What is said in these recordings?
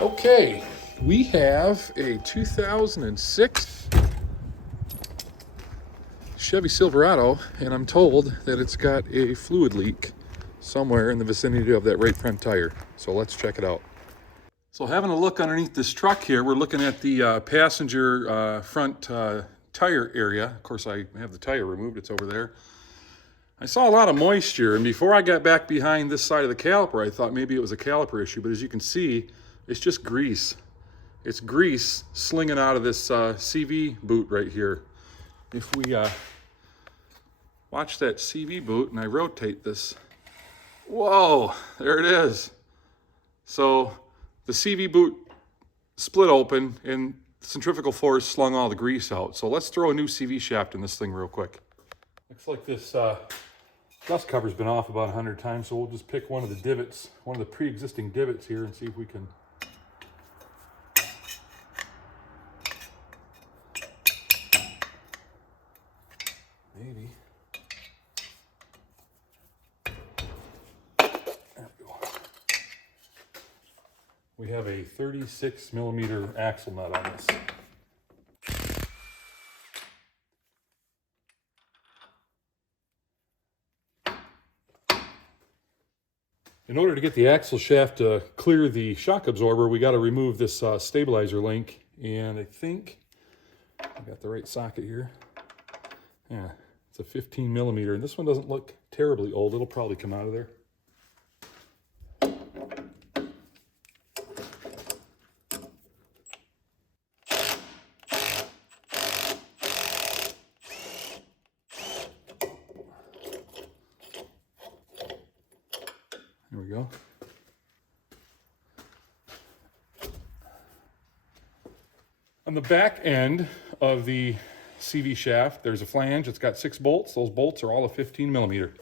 Okay, we have a 2006 Chevy Silverado, and I'm told that it's got a fluid leak somewhere in the vicinity of that right front tire. So let's check it out. So having a look underneath this truck here, we're looking at the passenger front tire area. Of course, I have the tire removed, it's over there. I saw a lot of moisture, and before I got back behind this side of the caliper, I thought maybe it was a caliper issue, but as you can see, it's just grease. It's grease slinging out of this CV boot right here. If we watch that CV boot and I rotate this, whoa, there it is. So the CV boot split open and centrifugal force slung all the grease out. So let's throw a new CV shaft in this thing real quick. Looks like this dust cover's been off about 100 times, so we'll just pick one of the divots, one of the pre-existing divots here, and see if we can maybe. There we go. We have a 36 millimeter axle nut on this. In order to get the axle shaft to clear the shock absorber, we got to remove this stabilizer link, and I think I got the right socket here. Yeah, it's a 15 millimeter, and this one doesn't look terribly old. It'll probably come out of there. There we go. On the back end of the CV shaft, there's a flange. It's got 6 bolts. Those bolts are all a 15 millimeter.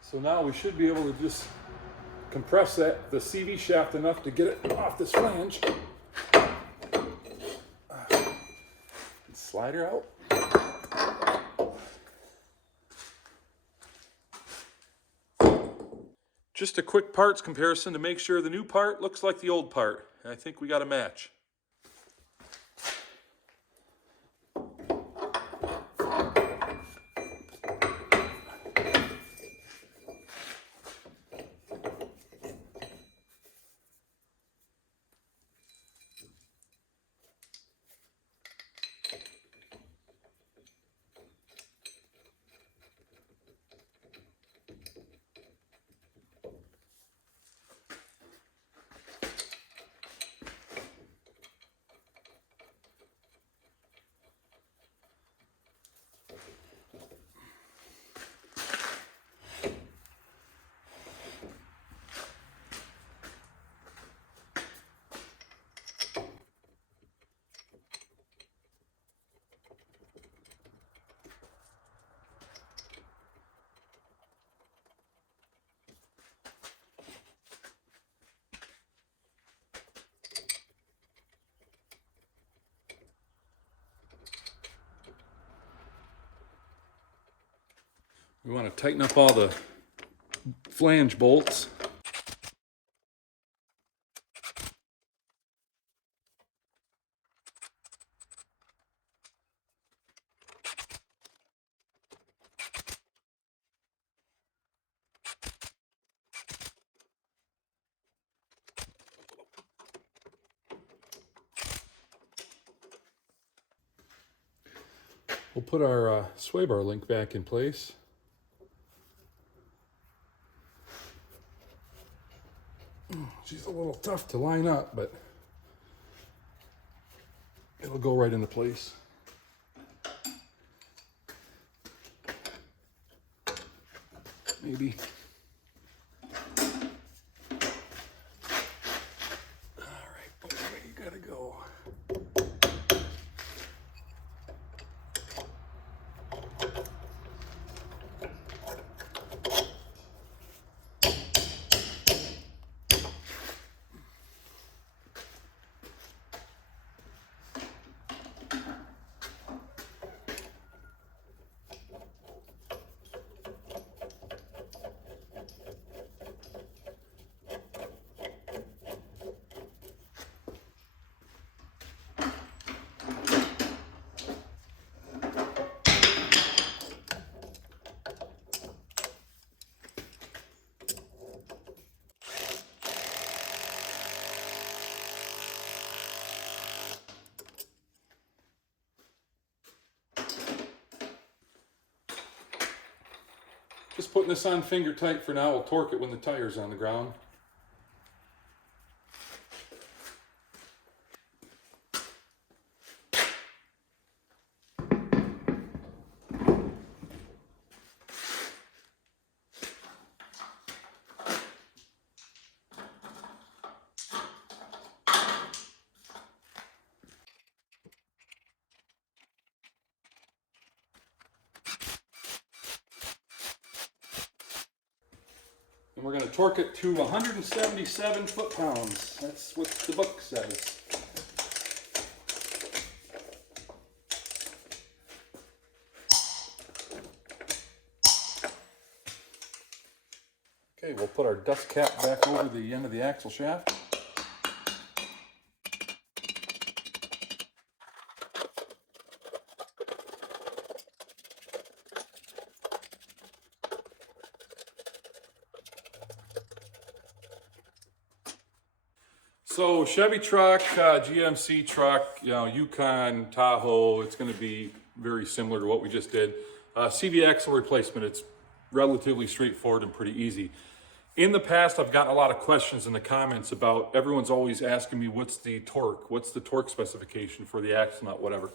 So now we should be able to just compress the CV shaft enough to get it off this flange. Slide her out. Just a quick parts comparison to make sure the new part looks like the old part. And I think we got a match. We want to tighten up all the flange bolts. We'll put our sway bar link back in place. She's a little tough to line up, but it'll go right into place. Maybe. All right, which way you gotta go? Just putting this on finger tight for now. We'll torque it when the tire's on the ground. And we're going to torque it to 177 foot-pounds. That's what the book says. Okay, we'll put our dust cap back over the end of the axle shaft. So Chevy truck, GMC truck, Yukon, Tahoe, it's going to be very similar to what we just did. CV axle replacement, it's relatively straightforward and pretty easy. In the past, I've gotten a lot of questions in the comments about, everyone's always asking me, what's the torque specification for the axle nut, whatever.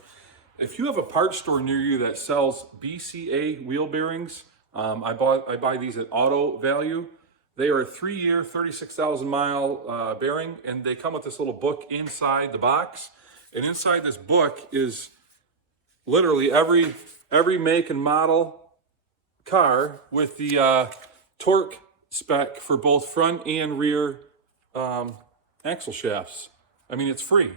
If you have a parts store near you that sells BCA wheel bearings, I buy these at Auto Value. They are a 3-year, 36,000 mile bearing, and they come with this little book inside the box. And inside this book is literally every make and model car with the torque spec for both front and rear axle shafts. I mean, it's free.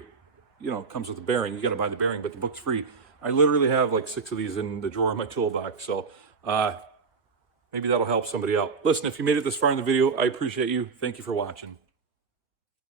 You know, it comes with the bearing. You got to buy the bearing, but the book's free. I literally have like 6 of these in the drawer of my toolbox. So maybe that'll help somebody out. Listen, if you made it this far in the video, I appreciate you. Thank you for watching.